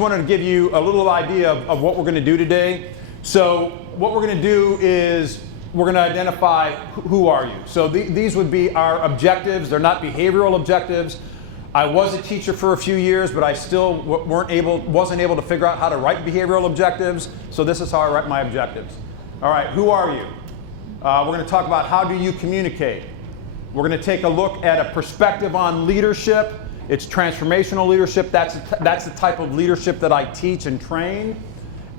wanted to give you a little idea of what we're going to do today. So what we're going to do is we're going to identify who are you. So these would be our objectives. They're not behavioral objectives. I was a teacher for a few years, but I still wasn't able to figure out how to write behavioral objectives. So this is how I write my objectives. All right, who are you? We're going to talk about how do you communicate. We're going to take a look at a perspective on leadership. It's transformational leadership. That's the type of leadership that I teach and train.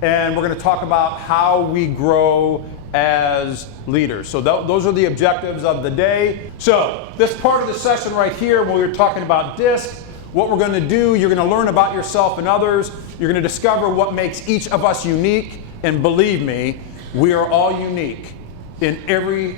And we're going to talk about how we grow as leaders. So those are the objectives of the day. So this part of the session right here, when we're talking about DISC, what we're going to do, you're going to learn about yourself and others. You're going to discover what makes each of us unique. And believe me, we are all unique in every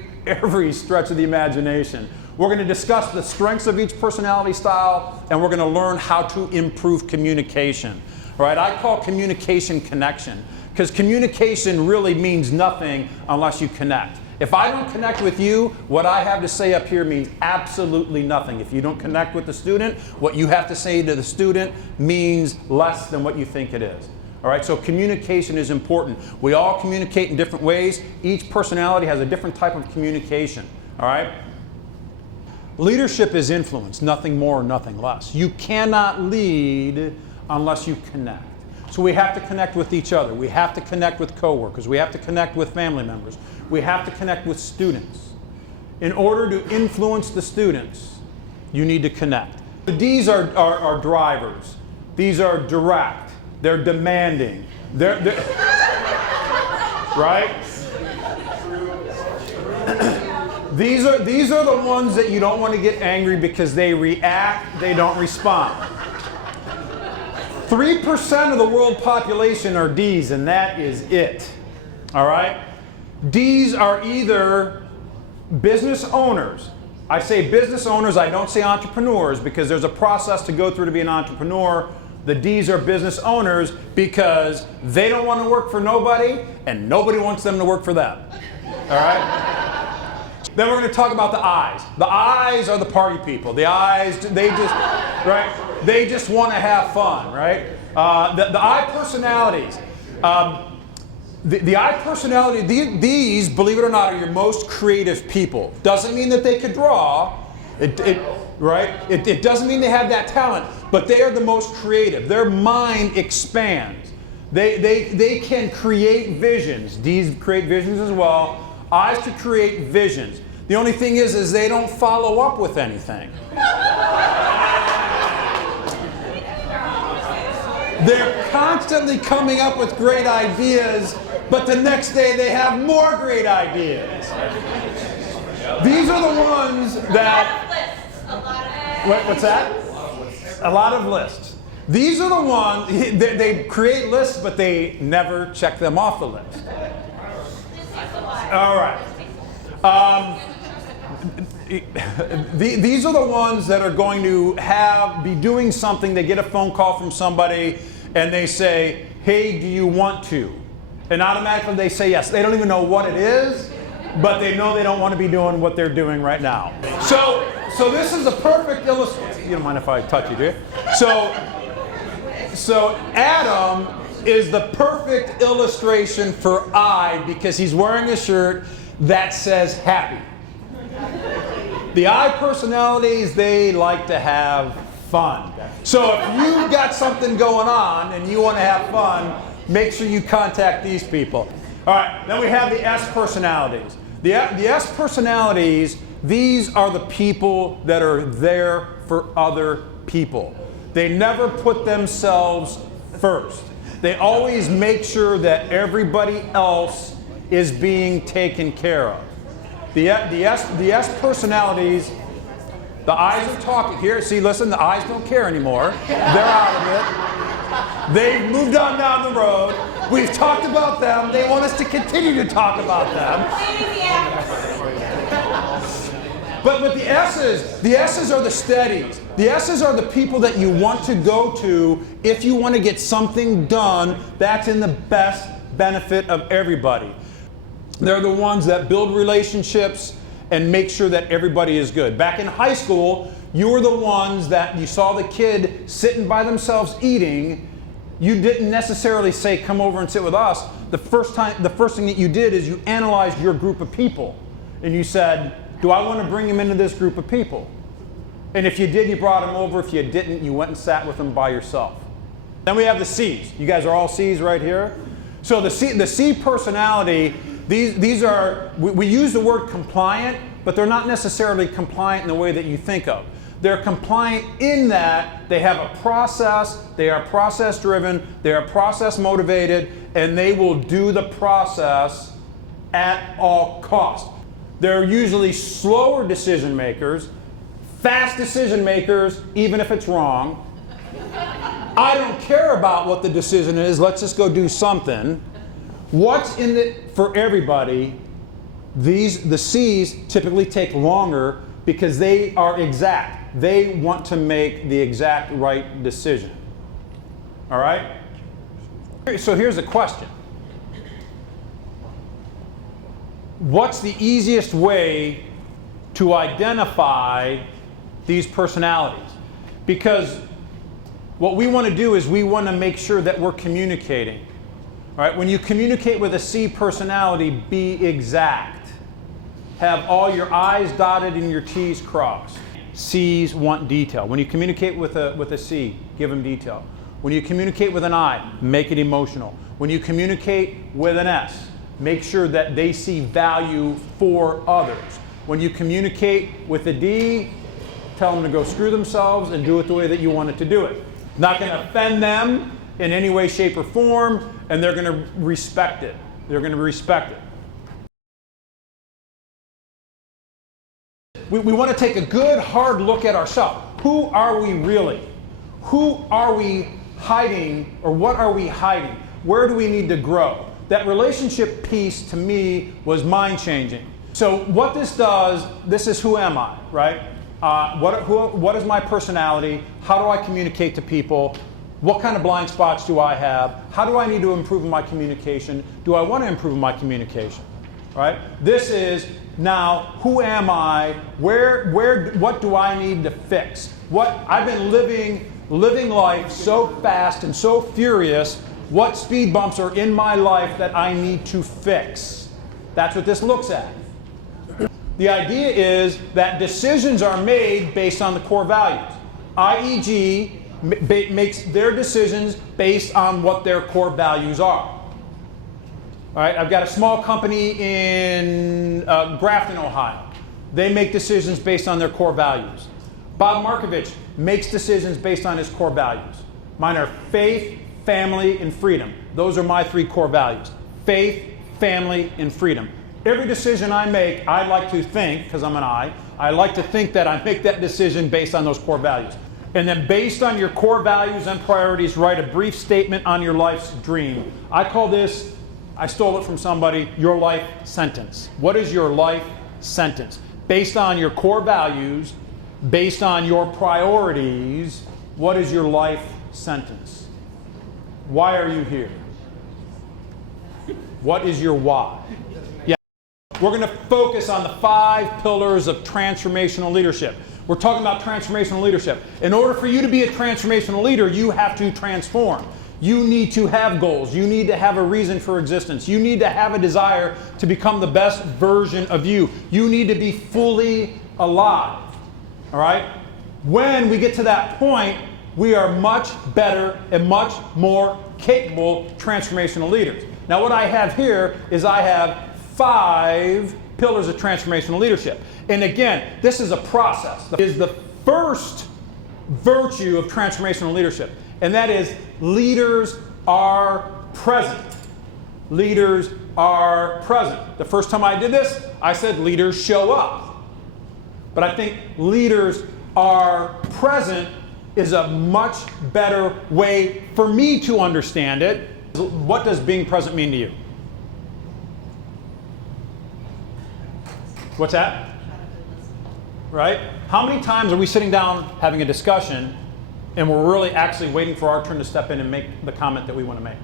stretch of the imagination. We're going to discuss the strengths of each personality style, and we're going to learn how to improve communication. All right, I call communication connection, because communication really means nothing unless you connect. If I don't connect with you, what I have to say up here means absolutely nothing. If you don't connect with the student, what you have to say to the student means less than what you think it is. All right, so communication is important. We all communicate in different ways. Each personality has a different type of communication. All right? Leadership is influence, nothing more, nothing less. You cannot lead unless you connect. So we have to connect with each other. We have to connect with coworkers. We have to connect with family members. We have to connect with students. In order to influence the students, you need to connect. The D's are drivers. These are direct. They're demanding. They're right? These are the ones that you don't want to get angry because they react, they don't respond. 3% of the world population are D's, and that is it. All right? D's are either business owners. I say business owners, I don't say entrepreneurs, because there's a process to go through to be an entrepreneur. The D's are business owners because they don't want to work for nobody, and nobody wants them to work for them. All right? Then we're going to talk about the I's. The I's are the party people. The I's, they just, right? They just want to have fun, right? The I personalities. The I personality, these, believe it or not, are your most creative people. Doesn't mean that they could draw, right? It doesn't mean they have that talent, but they are the most creative. Their mind expands. They can create visions. D's create visions as well. I's to create visions. The only thing is they don't follow up with anything. They're constantly coming up with great ideas, but the next day they have more great ideas. These are the ones that... What's that? A lot of lists. These are the ones, they create lists, but they never check them off the list. All right. These are the ones that are going to be doing something. They get a phone call from somebody and they say, hey, do you want to? And automatically they say yes. They don't even know what it is, but they know they don't want to be doing what they're doing right now. So this is a perfect illustration. You don't mind if I touch you, do you? So Adam is the perfect illustration for I, because he's wearing a shirt that says happy. The I personalities, they like to have fun. So if you've got something going on and you want to have fun, make sure you contact these people. All right, then we have the S personalities. The S personalities, these are the people that are there for other people. They never put themselves first. They always make sure that everybody else is being taken care of. The S personalities, the I's are talking. Here, see, listen, the I's don't care anymore. They're out of it. They've moved on down the road. We've talked about them. They want us to continue to talk about them. But the S's are the steadies. The S's are the people that you want to go to if you want to get something done that's in the best benefit of everybody. They're the ones that build relationships and make sure that everybody is good. Back in high school, you were the ones that you saw the kid sitting by themselves eating, You didn't necessarily say, come over and sit with us. The first thing that you did is you analyzed your group of people. And you said, do I want to bring him into this group of people? And if you did, you brought him over. If you didn't, you went and sat with him by yourself. Then we have the C's. You guys are all C's right here. So the C personality, these are, we use the word compliant, but they're not necessarily compliant in the way that you think of. They're compliant in that they have a process, they are process driven, they are process motivated, and they will do the process at all costs. They're usually slower decision makers, fast decision makers, even if it's wrong. I don't care about what the decision is, let's just go do something. What's in it for everybody? The C's typically take longer because they are exact. They want to make the exact right decision. All right? So here's a question. What's the easiest way to identify these personalities? Because what we want to do is we want to make sure that we're communicating. All right? When you communicate with a C personality, be exact. Have all your I's dotted and your T's crossed. C's want detail. When you communicate with a C, give them detail. When you communicate with an I, make it emotional. When you communicate with an S, make sure that they see value for others. When you communicate with a D, tell them to go screw themselves and do it the way that you want it to do it. Not going to offend them in any way, shape, or form, and they're going to respect it. They're going to respect it. We want to take a good, hard look at ourselves. Who are we really? Who are we hiding, or what are we hiding? Where do we need to grow? That relationship piece, to me, was mind-changing. So what this does, this is who am I, right? What is my personality? How do I communicate to people? What kind of blind spots do I have? How do I need to improve in my communication? Do I want to improve in my communication? Right? This is now, who am I? What do I need to fix? I've been living life so fast and so furious. What speed bumps are in my life that I need to fix? That's what this looks at. The idea is that decisions are made based on the core values. IEG makes their decisions based on what their core values are. All right, I've got a small company in Grafton, Ohio. They make decisions based on their core values. Bob Markovich makes decisions based on his core values. Mine are faith, family, and freedom. Those are my 3 core values. Faith, family, and freedom. Every decision I make, I like to think, because I'm an I like to think that I make that decision based on those core values. And then based on your core values and priorities, write a brief statement on your life's dream. I call this, I stole it from somebody, your life sentence. What is your life sentence? Based on your core values, based on your priorities, what is your life sentence? Why are you here? What is your why? Yeah. We're going to focus on the 5 pillars of transformational leadership. We're talking about transformational leadership. In order for you to be a transformational leader, you have to transform. You need to have goals. You need to have a reason for existence. You need to have a desire to become the best version of you. You need to be fully alive. All right? When we get to that point, we are much better and much more capable transformational leaders. Now, what I have here is I have 5 pillars of transformational leadership. And again, this is a process. It is the first virtue of transformational leadership. And that is, leaders are present. Leaders are present. The first time I did this, I said leaders show up. But I think leaders are present is a much better way for me to understand it. What does being present mean to you? What's that? Right? How many times are we sitting down having a discussion and we're really actually waiting for our turn to step in and make the comment that we want to make?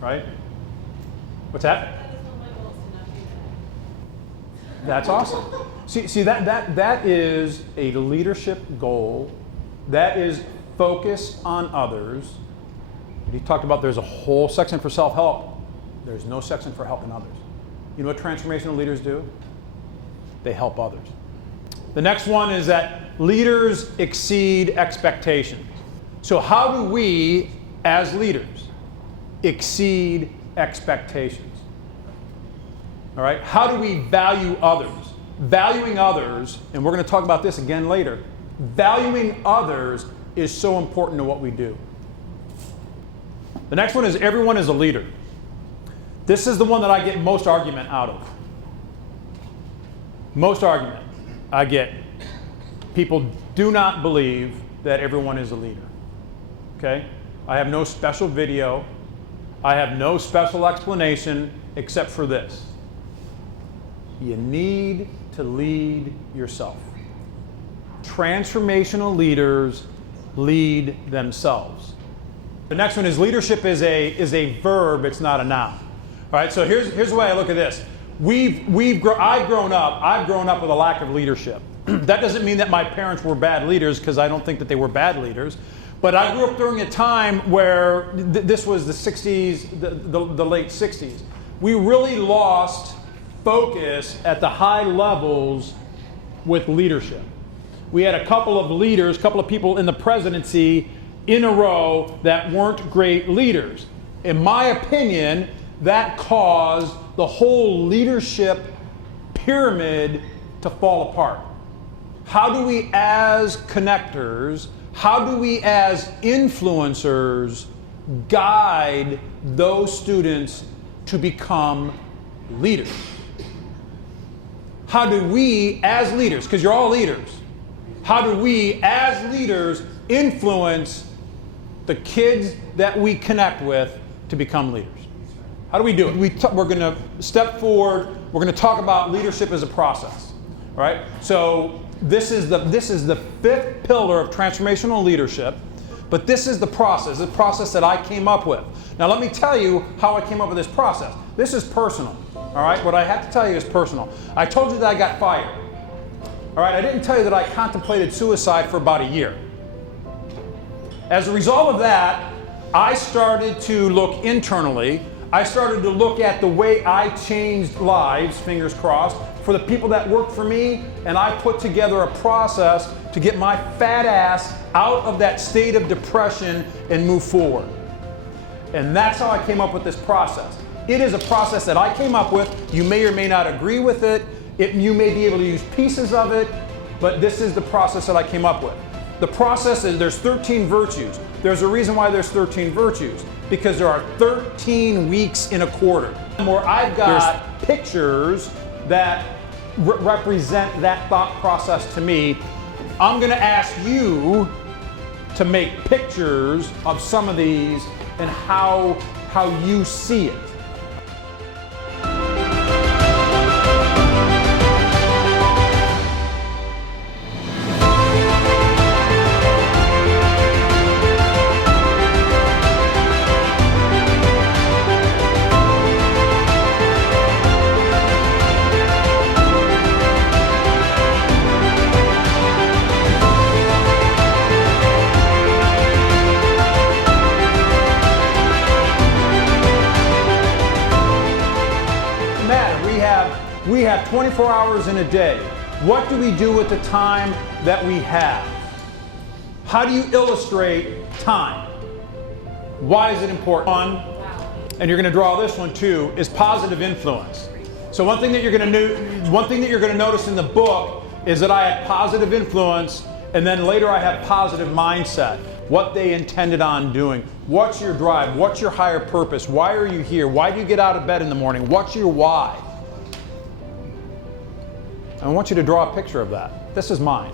Right? What's that? That's awesome. See that is a leadership goal that is focused on others He talked about there's a whole section for self-help. There's no section for helping others. You know what transformational leaders do? They help others. The next one is that leaders exceed expectations. So how do we, as leaders, exceed expectations? All right, how do we value others? Valuing others, and we're going to talk about this again later, valuing others is so important to what we do. The next one is everyone is a leader. This is the one that I get most argument out of. Most argument I get. People do not believe that everyone is a leader. Okay? I have no special video. I have no special explanation except for this. You need to lead yourself. Transformational leaders lead themselves. The next one is leadership is a verb, it's not a noun. All right, so here's the way I look at this. I've grown up with a lack of leadership. That doesn't mean that my parents were bad leaders, because I don't think that they were bad leaders. But I grew up during a time where this was the 60s, the late 60s. We really lost focus at the high levels with leadership. We had a couple of leaders, a couple of people in the presidency in a row that weren't great leaders. In my opinion, that caused the whole leadership pyramid to fall apart. How do we as connectors, how do we as influencers guide those students to become leaders? How do we as leaders, because you're all leaders, how do we as leaders influence the kids that we connect with to become leaders? How do we do it? We're going to step forward. We're going to talk about leadership as a process. All right? So this is the fifth pillar of transformational leadership, but this is the process that I came up with. Now let me tell you how I came up with this process. This is personal. All right? What I have to tell you is personal. I told you that I got fired. All right? I didn't tell you that I contemplated suicide for about a year. As a result of that, I started to look internally. I started to look at the way I changed lives, fingers crossed, for the people that worked for me, and I put together a process to get my fat ass out of that state of depression and move forward. And that's how I came up with this process. It is a process that I came up with. You may or may not agree with it. You may be able to use pieces of it, but this is the process that I came up with. The process is there's 13 virtues. There's a reason why there's 13 virtues, because there are 13 weeks in a quarter. Where I've got pictures that represent that thought process to me. I'm going to ask you to make pictures of some of these and how you see it. We have 24 hours in a day. What do we do with the time that we have? How do you illustrate time? Why is it important? One, and you're going to draw this one too, is positive influence. So one thing that you're going to notice in the book is that I had positive influence, and then later I have positive mindset. What they intended on doing. What's your drive? What's your higher purpose? Why are you here? Why do you get out of bed in the morning? What's your why? I want you to draw a picture of that. This is mine.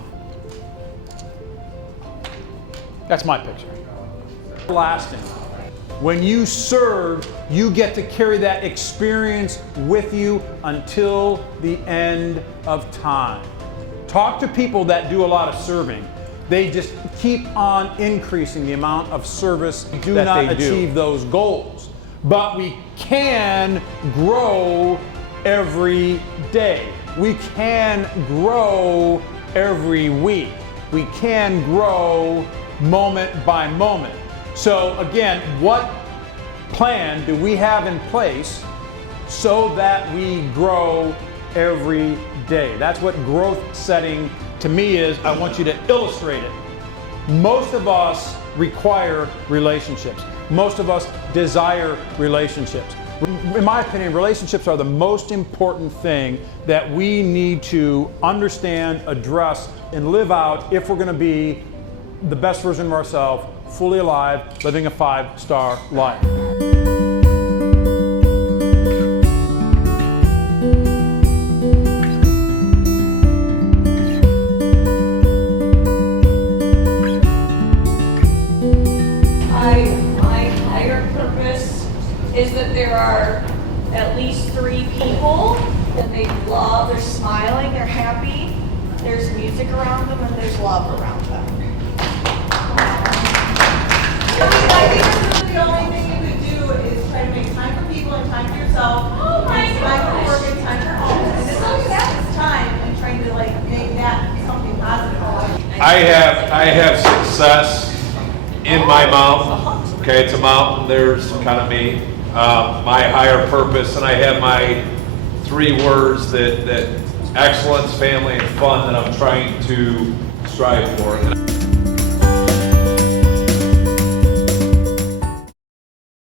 That's my picture. Lasting. When you serve, you get to carry that experience with you until the end of time. Talk to people that do a lot of serving. They just keep on increasing the amount of service that they do not achieve those goals. But we can grow every day. We can grow every week. We can grow moment by moment. So again, what plan do we have in place so that we grow every day? That's what growth setting to me is. I want you to illustrate it. Most of us require relationships. Most of us desire relationships. In my opinion, relationships are the most important thing that we need to understand, address, and live out if we're going to be the best version of ourselves, fully alive, living a 5-star life. My higher purpose is that there are at least 3 people that they love, they're smiling, they're happy, there's music around them, and there's love around them. I think this is the only thing you could do is try to make time for people and time for yourself. Oh my Time for gosh. work and time for home. And this only happens time and trying to like make that something positive. I have success in my mouth. Okay, it's a mountain. There's kind of me, my higher purpose, and I have my 3 words that excellence, family, and fun that I'm trying to strive for.